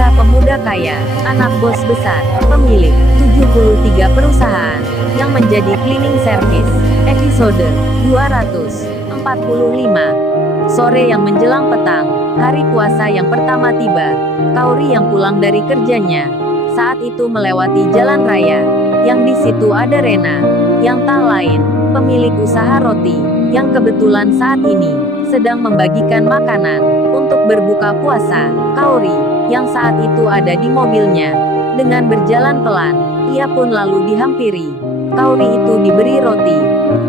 Kisah pemuda kaya, anak bos besar, pemilik 73 perusahaan, yang menjadi cleaning service. Episode 245. Sore yang menjelang petang, hari puasa yang pertama tiba. Kaori yang pulang dari kerjanya saat itu melewati jalan raya, yang di situ ada Rena, yang tak lain, pemilik usaha roti, yang kebetulan saat ini sedang membagikan makanan untuk berbuka puasa. Kaori, yang saat itu ada di mobilnya, dengan berjalan pelan, ia pun lalu dihampiri. Kaori itu diberi roti,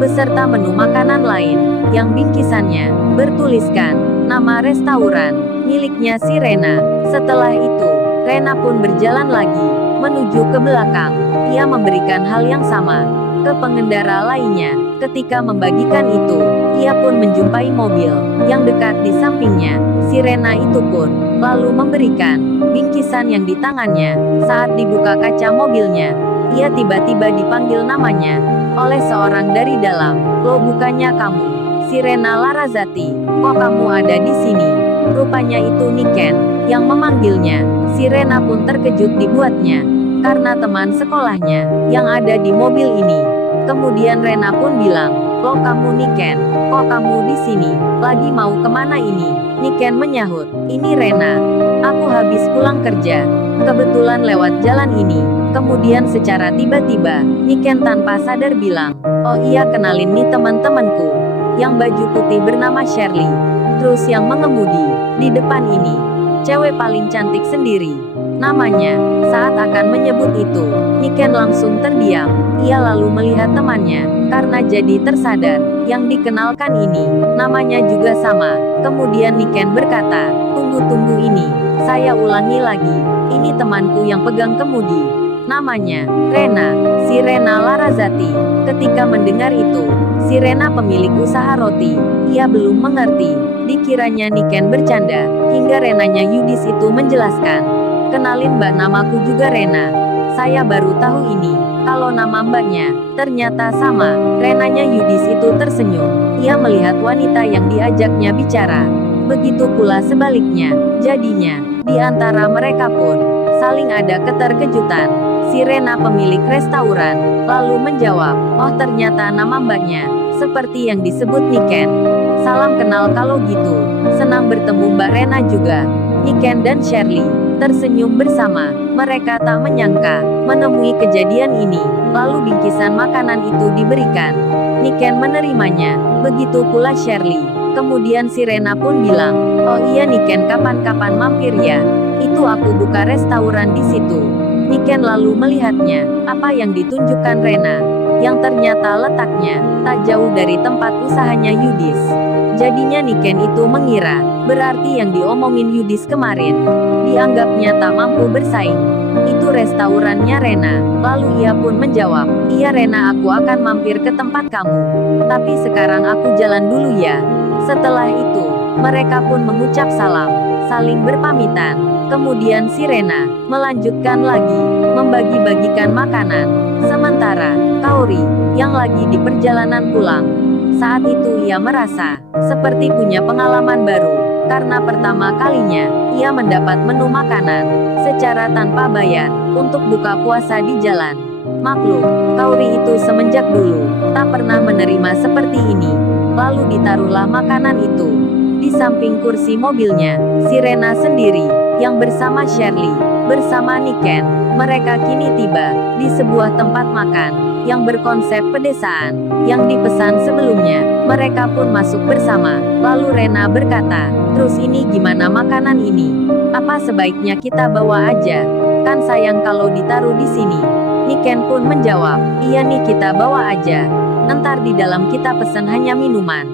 beserta menu makanan lain, yang bingkisannya bertuliskan nama restoran miliknya si Rena. Setelah itu, Rena pun berjalan lagi, menuju ke belakang. Ia memberikan hal yang sama ke pengendara lainnya. Ketika membagikan itu, ia pun menjumpai mobil yang dekat di sampingnya. Si Rena itu pun lalu memberikan bingkisan yang di tangannya. Saat dibuka kaca mobilnya, ia tiba-tiba dipanggil namanya oleh seorang dari dalam. "Loh, bukannya kamu si Rena Larazati? Kok kamu ada di sini?" Rupanya itu Niken yang memanggilnya. Si Rena pun terkejut dibuatnya, karena teman sekolahnya yang ada di mobil ini. Kemudian Rena pun bilang, "Loh, kamu Niken, kok kamu di sini? Lagi mau kemana ini?" Niken menyahut, "Ini Rena. Aku habis pulang kerja. Kebetulan lewat jalan ini." Kemudian secara tiba-tiba, Niken tanpa sadar bilang, "Oh iya, kenalin nih teman-temanku. Yang baju putih bernama Shirley. Terus yang mengemudi di depan ini, cewek paling cantik sendiri namanya." Saat akan menyebut itu, Niken langsung terdiam. Ia lalu melihat temannya, karena jadi tersadar, yang dikenalkan ini, namanya juga sama. Kemudian Niken berkata, "Tunggu ini, saya ulangi lagi. Ini temanku yang pegang kemudi. Namanya Rena, si Rena Larazati." Ketika mendengar itu, si Rena pemilik usaha roti, ia belum mengerti. Dikiranya Niken bercanda, hingga Renanya Yudis itu menjelaskan, "Kenalin mbak, namaku juga Rena. Saya baru tahu ini, kalau nama mbaknya ternyata sama." Renanya Yudis itu tersenyum. Ia melihat wanita yang diajaknya bicara. Begitu pula sebaliknya. Jadinya, di antara mereka pun saling ada keterkejutan. Si Rena pemilik restoran lalu menjawab, "Oh, ternyata nama mbaknya seperti yang disebut Niken. Salam kenal kalau gitu. Senang bertemu Mbak Rena juga." Niken dan Shirley tersenyum bersama. Mereka tak menyangka menemui kejadian ini. Lalu bingkisan makanan itu diberikan. Niken menerimanya, begitu pula Shirley. Kemudian si Rena pun bilang, "Oh iya Niken, kapan-kapan mampir ya. Itu aku buka restoran di situ." Niken lalu melihatnya, apa yang ditunjukkan Rena, yang ternyata letaknya tak jauh dari tempat usahanya Yudis. Jadinya Niken itu mengira, berarti yang diomongin Yudis kemarin, dianggapnya tak mampu bersaing. Itu restorannya Rena. Lalu ia pun menjawab, "Iya Rena, aku akan mampir ke tempat kamu. Tapi sekarang aku jalan dulu ya." Setelah itu, mereka pun mengucap salam, saling berpamitan. Kemudian si Rena melanjutkan lagi, membagi-bagikan makanan. Sementara, Kaori, yang lagi di perjalanan pulang, saat itu ia merasa seperti punya pengalaman baru, karena pertama kalinya ia mendapat menu makanan secara tanpa bayar untuk buka puasa di jalan. Maklum, Kaori itu semenjak dulu tak pernah menerima seperti ini. Lalu ditaruhlah makanan itu di samping kursi mobilnya. Si Rena sendiri, yang bersama Shirley, bersama Niken, mereka kini tiba di sebuah tempat makan yang berkonsep pedesaan yang dipesan sebelumnya. Mereka pun masuk bersama. Lalu Rena berkata, "Terus ini gimana makanan ini? Apa sebaiknya kita bawa aja? Kan sayang kalau ditaruh di sini." Niken pun menjawab, "Iya nih, kita bawa aja. Ntar di dalam kita pesan hanya minuman."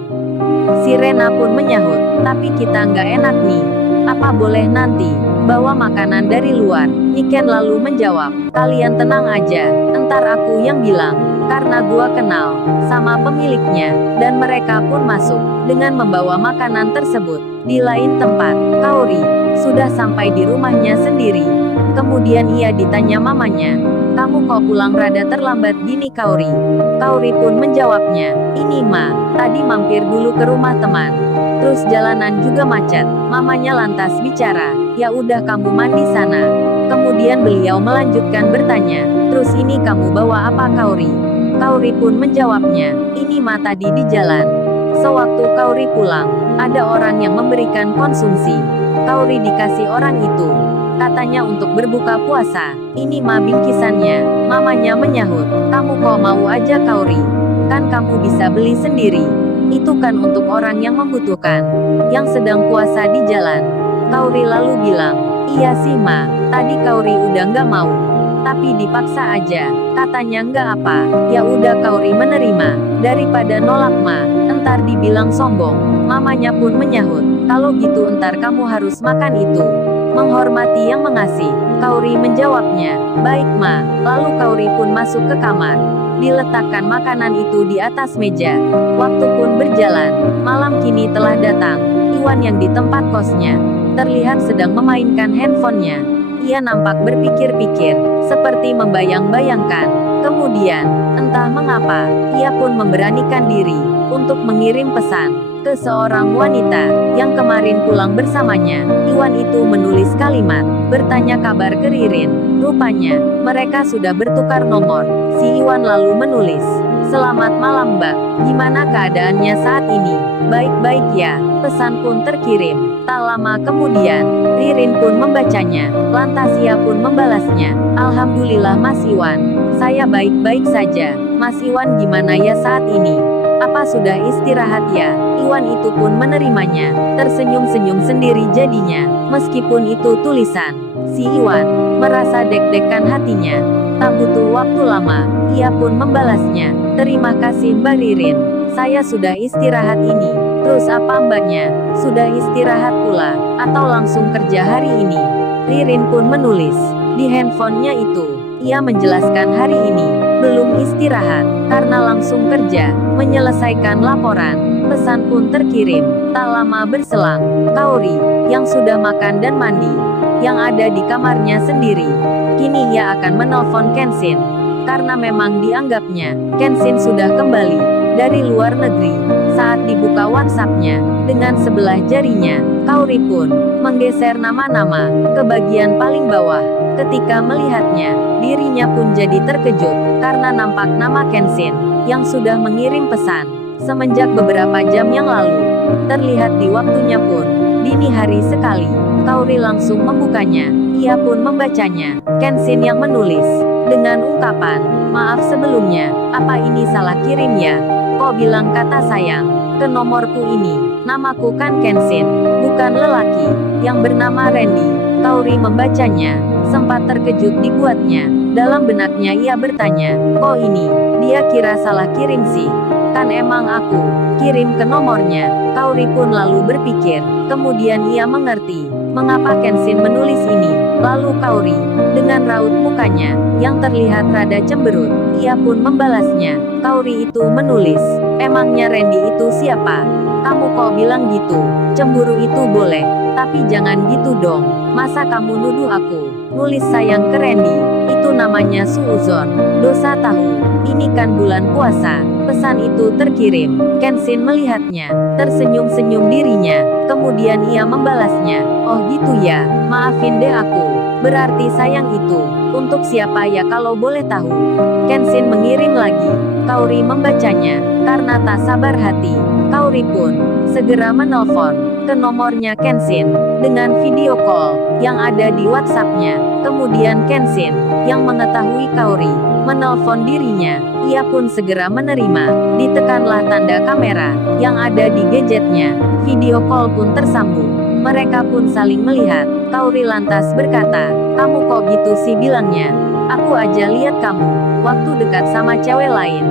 Si Rena pun menyahut, "Tapi kita nggak enak nih. Apa boleh nanti bawa makanan dari luar?" Niken lalu menjawab, "Kalian tenang aja, ntar aku yang bilang, karena gua kenal sama pemiliknya." Dan mereka pun masuk dengan membawa makanan tersebut. Di lain tempat, Kaori sudah sampai di rumahnya sendiri. Kemudian ia ditanya mamanya, "Kamu kok pulang rada terlambat gini Kaori?" Kaori pun menjawabnya, "Ini Ma, tadi mampir dulu ke rumah teman. Terus jalanan juga macet. Mamanya lantas bicara, ya udah kamu mandi sana. Kemudian beliau melanjutkan bertanya, terus ini kamu bawa apa Kaori? Kaori pun menjawabnya, ini mah tadi di jalan. Sewaktu Kaori pulang, ada orang yang memberikan konsumsi. Kaori dikasih orang itu. Katanya untuk berbuka puasa. Ini mah bingkisannya. Mamanya menyahut, kamu kok mau aja Kaori? Kan kamu bisa beli sendiri. Itu kan untuk orang yang membutuhkan, yang sedang puasa di jalan. Kaori lalu bilang, iya sih ma, tadi Kaori udah nggak mau. Tapi dipaksa aja, katanya nggak apa. Ya udah Kaori menerima, daripada nolak ma, entar dibilang sombong. Mamanya pun menyahut, kalau gitu entar kamu harus makan itu. Menghormati yang mengasih, Kaori menjawabnya, baik ma. Lalu Kaori pun masuk ke kamar. Diletakkan makanan itu di atas meja. Waktu pun berjalan, malam kini telah datang. Iwan yang di tempat kosnya, terlihat sedang memainkan handphonenya. Ia nampak berpikir-pikir, seperti membayang-bayangkan. Kemudian, entah mengapa, ia pun memberanikan diri untuk mengirim pesan ke seorang wanita yang kemarin pulang bersamanya. Iwan itu menulis kalimat, bertanya kabar ke Ririn. Rupanya, mereka sudah bertukar nomor. Si Iwan lalu menulis, selamat malam mbak, gimana keadaannya saat ini? Baik-baik ya. Pesan pun terkirim. Tak lama kemudian, Ririn pun membacanya. Lantas ia pun membalasnya, alhamdulillah Mas Iwan, saya baik-baik saja. Mas Iwan gimana ya saat ini? Apa sudah istirahat ya? Iwan itu pun menerimanya, tersenyum-senyum sendiri jadinya. Meskipun itu tulisan, si Iwan merasa deg-degan hatinya. Tak butuh waktu lama, ia pun membalasnya, terima kasih Mbak Ririn, saya sudah istirahat ini. Terus apa mbaknya? Sudah istirahat pula, atau langsung kerja hari ini? Ririn pun menulis di handphonenya itu. Ia menjelaskan hari ini belum istirahat, karena langsung kerja, menyelesaikan laporan. Pesan pun terkirim. Tak lama berselang, Kaori, yang sudah makan dan mandi, yang ada di kamarnya sendiri, kini ia akan menelpon Kenshin. Karena memang dianggapnya, Kenshin sudah kembali dari luar negeri. Saat dibuka WhatsApp-nya, dengan sebelah jarinya, Kaori pun menggeser nama-nama ke bagian paling bawah. Ketika melihatnya, dirinya pun jadi terkejut, karena nampak nama Kenshin, yang sudah mengirim pesan, semenjak beberapa jam yang lalu. Terlihat di waktunya pun, dini hari sekali. Kaori langsung membukanya, ia pun membacanya. Kenshin yang menulis, dengan ungkapan, maaf sebelumnya, apa ini salah kirim ya? Kok bilang kata sayang ke nomorku ini? Namaku kan Kenshin, bukan lelaki yang bernama Randy. Kaori membacanya, sempat terkejut dibuatnya. Dalam benaknya ia bertanya, kok ini? Dia kira salah kirim sih. Kan emang aku kirim ke nomornya. Kaori pun lalu berpikir, kemudian ia mengerti mengapa Kenshin menulis ini. Lalu Kaori, dengan raut mukanya yang terlihat rada cemberut, ia pun membalasnya. Kaori itu menulis, emangnya Randy itu siapa? Kamu kok bilang gitu? Cemburu itu boleh, tapi jangan gitu dong. Masa kamu nuduh aku nulis sayang ke Randy? Itu namanya suuzon, dosa tahu. Ini kan bulan puasa. Pesan itu terkirim. Kenshin melihatnya, tersenyum-senyum dirinya. Kemudian ia membalasnya, oh gitu ya, maafin deh aku. Berarti sayang itu untuk siapa ya kalau boleh tahu? Kenshin mengirim lagi. Kaori membacanya, karena tak sabar hati. Kaori pun segera menelpon ke nomornya Kenshin dengan video call yang ada di WhatsApp-nya. Kemudian Kenshin yang mengetahui Kaori menelpon dirinya, ia pun segera menerima. Ditekanlah tanda kamera yang ada di gadgetnya. Video call pun tersambung. Mereka pun saling melihat. Kaori lantas berkata, kamu kok gitu sih bilangnya? Aku aja lihat kamu waktu dekat sama cewek lain.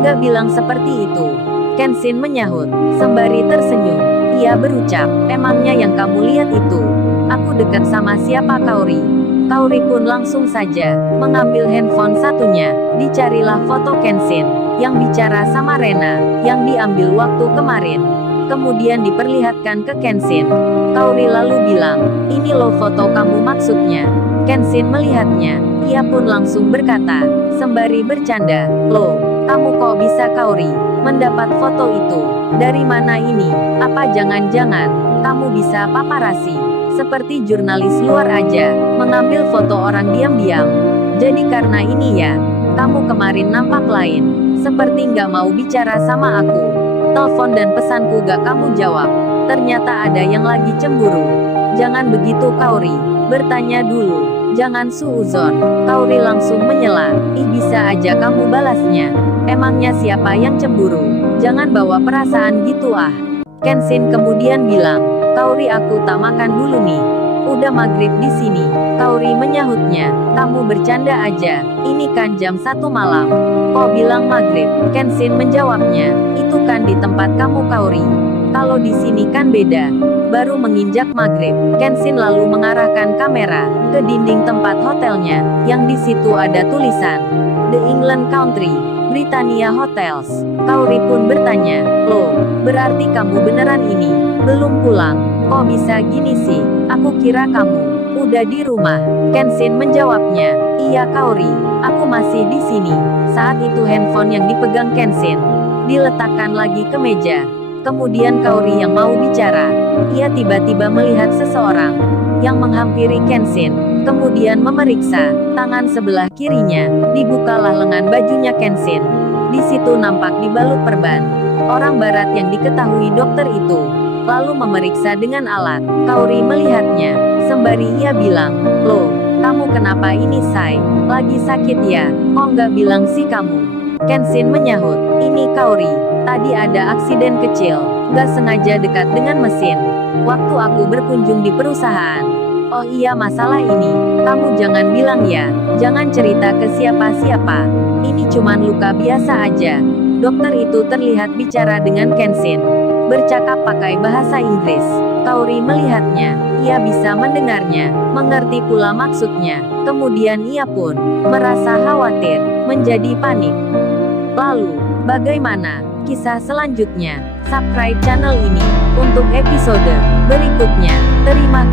Nggak bilang seperti itu. Kenshin menyahut, sembari tersenyum. Ia berucap, emangnya yang kamu lihat itu aku dekat sama siapa Kaori? Kaori pun langsung saja mengambil handphone satunya. Dicarilah foto Kenshin yang bicara sama Rena, yang diambil waktu kemarin. Kemudian diperlihatkan ke Kenshin. Kaori lalu bilang, ini loh foto kamu maksudnya. Kenshin melihatnya, ia pun langsung berkata, sembari bercanda, loh, kamu kok bisa Kaori mendapat foto itu? Dari mana ini? Apa jangan-jangan kamu bisa paparazzi? Seperti jurnalis luar aja, mengambil foto orang diam-diam. Jadi karena ini ya, kamu kemarin nampak lain. Seperti nggak mau bicara sama aku. Telepon dan pesanku gak kamu jawab. Ternyata ada yang lagi cemburu. Jangan begitu Kaori. Bertanya dulu. Jangan suuzon. Kaori langsung menyela. Ih bisa aja kamu balasnya. Emangnya siapa yang cemburu? Jangan bawa perasaan gitu ah. Kenshin kemudian bilang. Kaori aku tak makan dulu nih. Udah maghrib di sini. Kaori menyahutnya. Kamu bercanda aja. Ini kan jam 1 malam. Kok bilang maghrib? Kenshin menjawabnya. Itu kan di tempat kamu Kaori. Kalau di sini kan beda. Baru menginjak maghrib. Kenshin lalu mengarahkan kamera ke dinding tempat hotelnya, yang di situ ada tulisan The England Country, Britannia Hotels. Kaori pun bertanya, loh, berarti kamu beneran ini belum pulang? Kok bisa gini sih? Aku kira kamu udah di rumah. Kenshin menjawabnya, iya Kaori, aku masih di sini. Saat itu handphone yang dipegang Kenshin diletakkan lagi ke meja. Kemudian Kaori yang mau bicara. Ia tiba-tiba melihat seseorang yang menghampiri Kenshin. Kemudian memeriksa tangan sebelah kirinya. Dibukalah lengan bajunya Kenshin. Di situ nampak dibalut perban. Orang barat yang diketahui dokter itu lalu memeriksa dengan alat. Kaori melihatnya. Sembari ia bilang, loh, kamu kenapa ini say? Lagi sakit ya? Kok nggak bilang sih kamu? Kenshin menyahut, ini Kaori. Tadi ada aksiden kecil, nggak sengaja dekat dengan mesin. Waktu aku berkunjung di perusahaan. Oh iya masalah ini, kamu jangan bilang ya. Jangan cerita ke siapa-siapa. Ini cuman luka biasa aja. Dokter itu terlihat bicara dengan Kenshin. Bercakap pakai bahasa Inggris. Kaori melihatnya. Ia bisa mendengarnya, mengerti pula maksudnya. Kemudian ia pun merasa khawatir, menjadi panik. Lalu, bagaimana kisah selanjutnya? Subscribe channel ini untuk episode berikutnya. Terima kasih.